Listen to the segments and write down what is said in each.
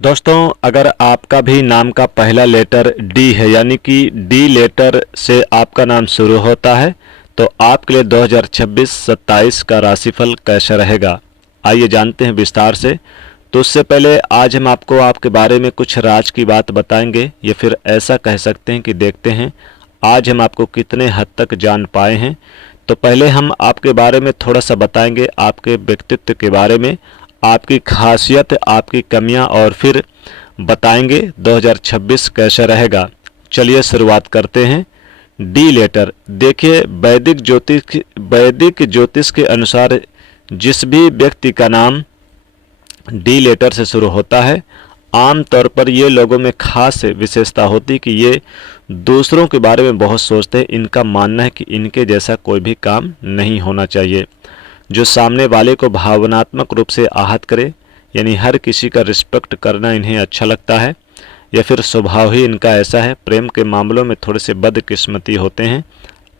दोस्तों, अगर आपका भी नाम का पहला लेटर डी है, यानी कि डी लेटर से आपका नाम शुरू होता है, तो आपके लिए 2026-27 का राशिफल कैसा रहेगा, आइए जानते हैं विस्तार से। तो उससे पहले आज हम आपको आपके बारे में कुछ राज की बात बताएंगे, या फिर ऐसा कह सकते हैं कि देखते हैं आज हम आपको कितने हद तक जान पाए हैं। तो पहले हम आपके बारे में थोड़ा सा बताएंगे, आपके व्यक्तित्व के बारे में, आपकी खासियत, आपकी कमियां, और फिर बताएंगे 2026 कैसा रहेगा। चलिए शुरुआत करते हैं। डी लेटर, देखिए वैदिक ज्योतिष के अनुसार जिस भी व्यक्ति का नाम डी लेटर से शुरू होता है, आम तौर पर ये लोगों में खास विशेषता होती है कि ये दूसरों के बारे में बहुत सोचते हैं। इनका मानना है कि इनके जैसा कोई भी काम नहीं होना चाहिए जो सामने वाले को भावनात्मक रूप से आहत करे, यानी हर किसी का रिस्पेक्ट करना इन्हें अच्छा लगता है, या फिर स्वभाव ही इनका ऐसा है। प्रेम के मामलों में थोड़े से बदकिस्मती होते हैं,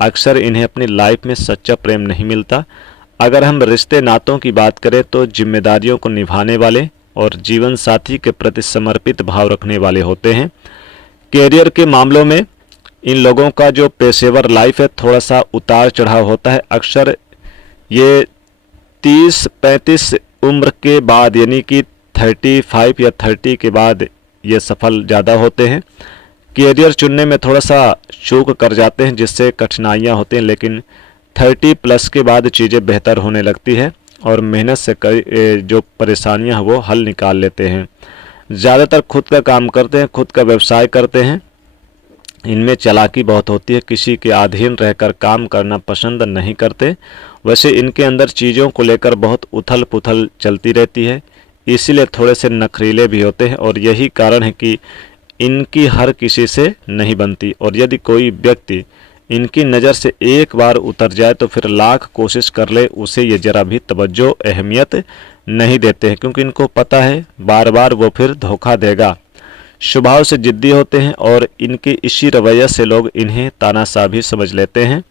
अक्सर इन्हें अपनी लाइफ में सच्चा प्रेम नहीं मिलता। अगर हम रिश्ते नातों की बात करें तो जिम्मेदारियों को निभाने वाले और जीवन साथी के प्रति समर्पित भाव रखने वाले होते हैं। कैरियर के मामलों में इन लोगों का जो पेशेवर लाइफ है थोड़ा सा उतार चढ़ाव होता है। अक्सर ये 30-35 उम्र के बाद, यानी कि 35 या 30 के बाद ये सफल ज़्यादा होते हैं। कैरियर चुनने में थोड़ा सा चूक कर जाते हैं, जिससे कठिनाइयाँ होती हैं, लेकिन 30 प्लस के बाद चीज़ें बेहतर होने लगती है और मेहनत से जो परेशानियाँ हैं वो हल निकाल लेते हैं। ज़्यादातर खुद का काम करते हैं, खुद का व्यवसाय करते हैं। इनमें चालाकी बहुत होती है, किसी के अधीन रहकर काम करना पसंद नहीं करते। वैसे इनके अंदर चीज़ों को लेकर बहुत उथल पुथल चलती रहती है, इसीलिए थोड़े से नखरीले भी होते हैं, और यही कारण है कि इनकी हर किसी से नहीं बनती। और यदि कोई व्यक्ति इनकी नज़र से एक बार उतर जाए तो फिर लाख कोशिश कर ले, उसे ये ज़रा भी तवज्जो अहमियत नहीं देते हैं, क्योंकि इनको पता है बार बार वो फिर धोखा देगा। स्वभाव से जिद्दी होते हैं और इनके इसी रवैये से लोग इन्हें तानाशाह भी समझ लेते हैं।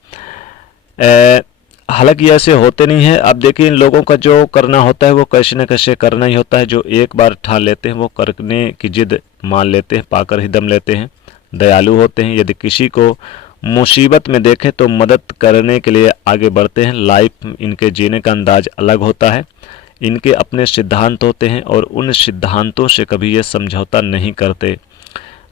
हालांकि ऐसे होते नहीं हैं। अब देखिए, इन लोगों का जो करना होता है वो कैसे न कैसे करना ही होता है। जो एक बार ठान लेते हैं वो करने की जिद मान लेते हैं, पाकर ही दम लेते हैं। दयालु होते हैं, यदि किसी को मुसीबत में देखें तो मदद करने के लिए आगे बढ़ते हैं। लाइफ इनके जीने का अंदाज अलग होता है। इनके अपने सिद्धांत होते हैं और उन सिद्धांतों से कभी ये समझौता नहीं करते।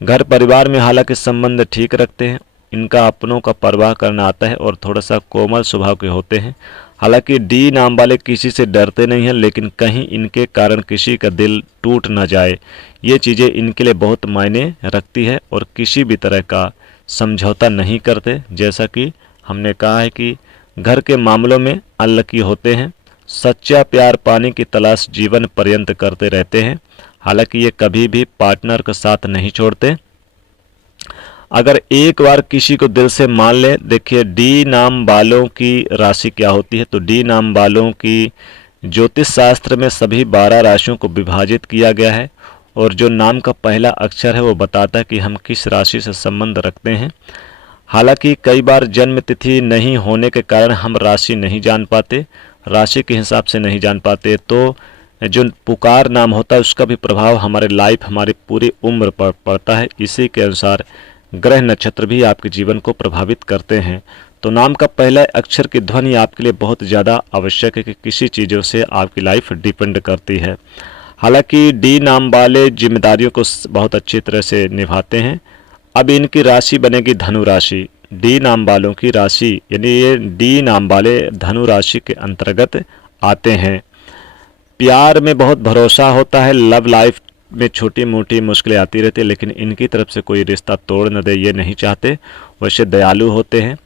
घर परिवार में हालांकि संबंध ठीक रखते हैं। इनका अपनों का परवाह करना आता है और थोड़ा सा कोमल स्वभाव के होते हैं। हालांकि डी नाम वाले किसी से डरते नहीं हैं, लेकिन कहीं इनके कारण किसी का दिल टूट न जाए, ये चीज़ें इनके लिए बहुत मायने रखती है। और किसी भी तरह का समझौता नहीं करते। जैसा कि हमने कहा है कि घर के मामलों में अनलकी होते हैं। सच्चा प्यार पाने की तलाश जीवन पर्यंत करते रहते हैं। हालांकि ये कभी भी पार्टनर का साथ नहीं छोड़ते। अगर एक बार किसी को दिल से मान ले, देखिए डी नाम वालों की राशि क्या होती है। तो डी नाम वालों की ज्योतिष शास्त्र में सभी 12 राशियों को विभाजित किया गया है, और जो नाम का पहला अक्षर है वो बताता है कि हम किस राशि से संबंध रखते हैं। हालांकि कई बार जन्म तिथि नहीं होने के कारण हम राशि नहीं जान पाते, राशि के हिसाब से नहीं जान पाते, तो जो पुकार नाम होता है उसका भी प्रभाव हमारे लाइफ, हमारी पूरी उम्र पर पड़ता है। इसी के अनुसार ग्रह नक्षत्र भी आपके जीवन को प्रभावित करते हैं। तो नाम का पहला अक्षर की ध्वनि आपके लिए बहुत ज़्यादा आवश्यक है, कि किसी चीज़ों से आपकी लाइफ डिपेंड करती है। हालांकि डी नाम वाले जिम्मेदारियों को बहुत अच्छी तरह से निभाते हैं। अब इनकी राशि बनेगी धनु राशि। डी नाम वालों की राशि, यानी ये डी नाम वाले धनु राशि के अंतर्गत आते हैं। प्यार में बहुत भरोसा होता है। लव लाइफ में छोटी मोटी मुश्किलें आती रहती है, लेकिन इनकी तरफ से कोई रिश्ता तोड़ न दे ये नहीं चाहते। वैसे दयालु होते हैं,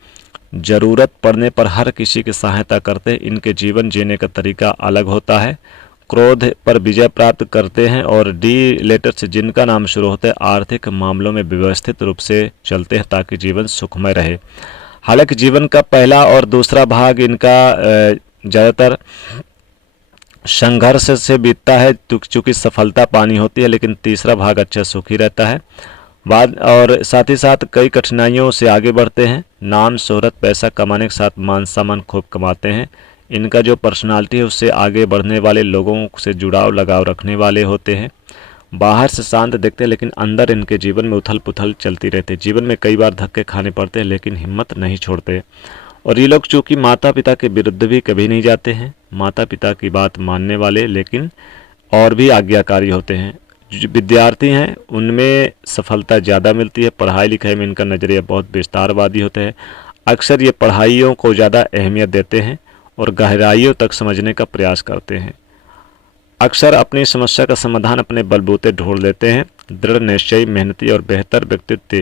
ज़रूरत पड़ने पर हर किसी की सहायता करते हैं। इनके जीवन जीने का तरीका अलग होता है। क्रोध पर विजय प्राप्त करते हैं। और डी लेटर से जिनका नाम शुरू होता है आर्थिक मामलों में व्यवस्थित रूप से चलते हैं, ताकि जीवन सुखमय रहे। हालांकि जीवन का पहला और दूसरा भाग इनका ज़्यादातर संघर्ष से बीतता है, चूँकि सफलता पानी होती है, लेकिन तीसरा भाग अच्छा सुखी रहता है। बाद और साथ ही साथ कई कठिनाइयों से आगे बढ़ते हैं। नाम, शोहरत, पैसा कमाने के साथ मान सम्मान खूब कमाते हैं। इनका जो पर्सनालिटी है उससे आगे बढ़ने वाले लोगों से जुड़ाव लगाव रखने वाले होते हैं। बाहर से शांत दिखते हैं लेकिन अंदर इनके जीवन में उथल पुथल चलती रहती है। जीवन में कई बार धक्के खाने पड़ते हैं लेकिन हिम्मत नहीं छोड़ते। और ये लोग चूँकि माता पिता के विरुद्ध भी कभी नहीं जाते हैं, माता पिता की बात मानने वाले लेकिन और भी आज्ञाकारी होते हैं। जो विद्यार्थी हैं उनमें सफलता ज़्यादा मिलती है। पढ़ाई लिखाई में इनका नज़रिया बहुत विस्तारवादी होता है। अक्सर ये पढ़ाइयों को ज़्यादा अहमियत देते हैं और गहराइयों तक समझने का प्रयास करते हैं। अक्सर अपनी समस्या का समाधान अपने बलबूते ढूंढ लेते हैं। दृढ़ निश्चयी, मेहनती और बेहतर व्यक्तित्व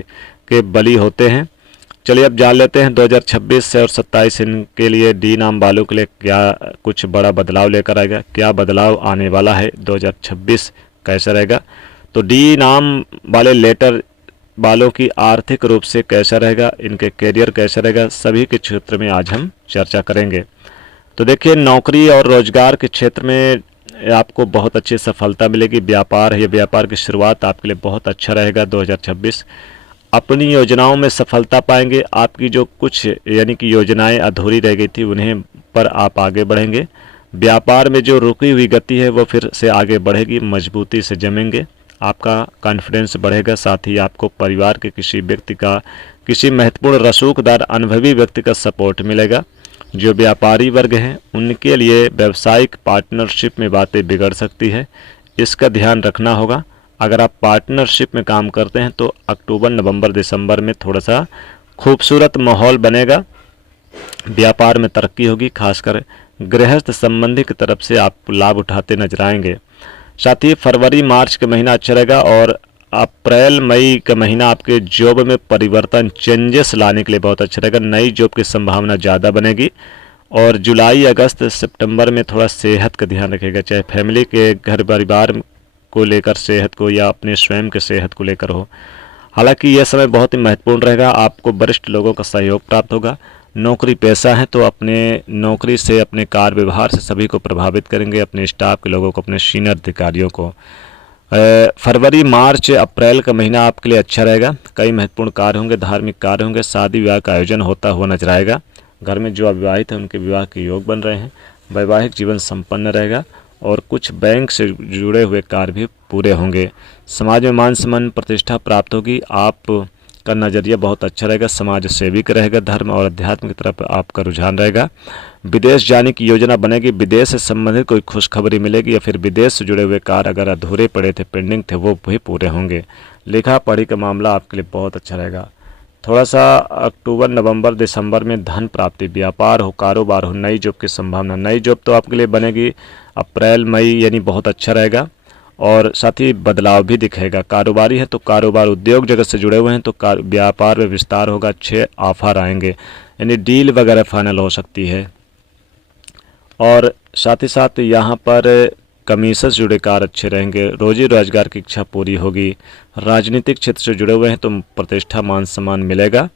के बली होते हैं। चलिए अब जान लेते हैं 2026 से और 27 इनके लिए डी नाम वालों के लिए क्या कुछ बड़ा बदलाव लेकर आएगा, क्या बदलाव आने वाला है, 2026 कैसा रहेगा। तो डी नाम वाले लेटर वालों की आर्थिक रूप से कैसा रहेगा, इनके करियर कैसा रहेगा, सभी के क्षेत्र में आज हम चर्चा करेंगे। तो देखिए, नौकरी और रोजगार के क्षेत्र में आपको बहुत अच्छी सफलता मिलेगी। व्यापार है, व्यापार की शुरुआत आपके लिए बहुत अच्छा रहेगा 2026। अपनी योजनाओं में सफलता पाएंगे। आपकी जो कुछ यानी कि योजनाएं अधूरी रह गई थी उन्हें पर आप आगे बढ़ेंगे। व्यापार में जो रुकी हुई गति है वो फिर से आगे बढ़ेगी, मजबूती से जमेंगे, आपका कॉन्फिडेंस बढ़ेगा। साथ ही आपको परिवार के किसी व्यक्ति का, किसी महत्वपूर्ण रसूखदार अनुभवी व्यक्ति का सपोर्ट मिलेगा। जो व्यापारी वर्ग हैं उनके लिए व्यावसायिक पार्टनरशिप में बातें बिगड़ सकती है, इसका ध्यान रखना होगा। अगर आप पार्टनरशिप में काम करते हैं तो अक्टूबर, नवंबर, दिसंबर में थोड़ा सा खूबसूरत माहौल बनेगा, व्यापार में तरक्की होगी। खासकर गृहस्थ संबंधी की तरफ से आप लाभ उठाते नजर आएंगे। साथ ही फरवरी, मार्च का महीना अच्छा रहेगा और अप्रैल, मई का महीना आपके जॉब में परिवर्तन, चेंजेस लाने के लिए बहुत अच्छा रहेगा। नई जॉब की संभावना ज़्यादा बनेगी। और जुलाई, अगस्त, सितंबर में थोड़ा सेहत का ध्यान रखिएगा, चाहे फैमिली के, घर परिवार को लेकर सेहत को या अपने स्वयं के सेहत को लेकर हो। हालांकि यह समय बहुत ही महत्वपूर्ण रहेगा, आपको वरिष्ठ लोगों का सहयोग प्राप्त होगा। नौकरी पेशा है तो अपने नौकरी से, अपने कार्य व्यवहार से सभी को प्रभावित करेंगे, अपने स्टाफ के लोगों को, अपने सीनियर अधिकारियों को। फरवरी, मार्च, अप्रैल का महीना आपके लिए अच्छा रहेगा। कई महत्वपूर्ण कार्य होंगे, धार्मिक कार्य होंगे, शादी विवाह का आयोजन होता हुआ नजर आएगा। घर में जो अविवाहित हैं उनके विवाह के योग बन रहे हैं। वैवाहिक जीवन संपन्न रहेगा और कुछ बैंक से जुड़े हुए कार्य भी पूरे होंगे। समाज में मान सम्मान, प्रतिष्ठा प्राप्त होगी। आपका नज़रिया बहुत अच्छा रहेगा, समाज सेविक रहेगा। धर्म और अध्यात्म की तरफ आपका रुझान रहेगा। विदेश जाने की योजना बनेगी, विदेश से संबंधित कोई खुशखबरी मिलेगी या फिर विदेश से जुड़े हुए कार्य अगर अधूरे पड़े थे, पेंडिंग थे, वो भी पूरे होंगे। लिखा पढ़ी का मामला आपके लिए बहुत अच्छा रहेगा। थोड़ा सा अक्टूबर, नवंबर, दिसंबर में धन प्राप्ति, व्यापार हो, कारोबार हो, नई जॉब की संभावना, नई जॉब तो आपके लिए बनेगी। अप्रैल, मई यानी बहुत अच्छा रहेगा और साथ ही बदलाव भी दिखेगा। कारोबारी है तो कारोबार, उद्योग जगत से जुड़े हुए हैं तो व्यापार में विस्तार होगा, अच्छे ऑफर आएंगे, यानी डील वगैरह फाइनल हो सकती है। और साथ ही साथ यहाँ पर कमीशन से जुड़े कार्य अच्छे रहेंगे। रोजी रोजगार की इच्छा पूरी होगी। राजनीतिक क्षेत्र से जुड़े हुए हैं तो प्रतिष्ठा, मान सम्मान मिलेगा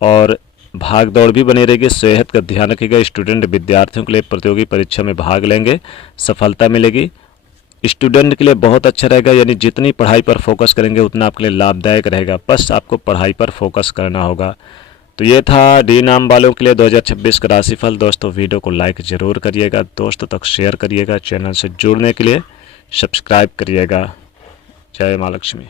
और भाग दौड़ भी बनी रहेगी। सेहत का ध्यान रखिएगा। स्टूडेंट, विद्यार्थियों के लिए प्रतियोगी परीक्षा में भाग लेंगे, सफलता मिलेगी। स्टूडेंट के लिए बहुत अच्छा रहेगा, यानी जितनी पढ़ाई पर फोकस करेंगे उतना आपके लिए लाभदायक रहेगा। बस आपको पढ़ाई पर फोकस करना होगा। तो ये था डी नाम वालों के लिए 2026 का राशिफल। दोस्तों, वीडियो को लाइक ज़रूर करिएगा, दोस्तों तक शेयर करिएगा, चैनल से जुड़ने के लिए सब्सक्राइब करिएगा। जय माँ लक्ष्मी।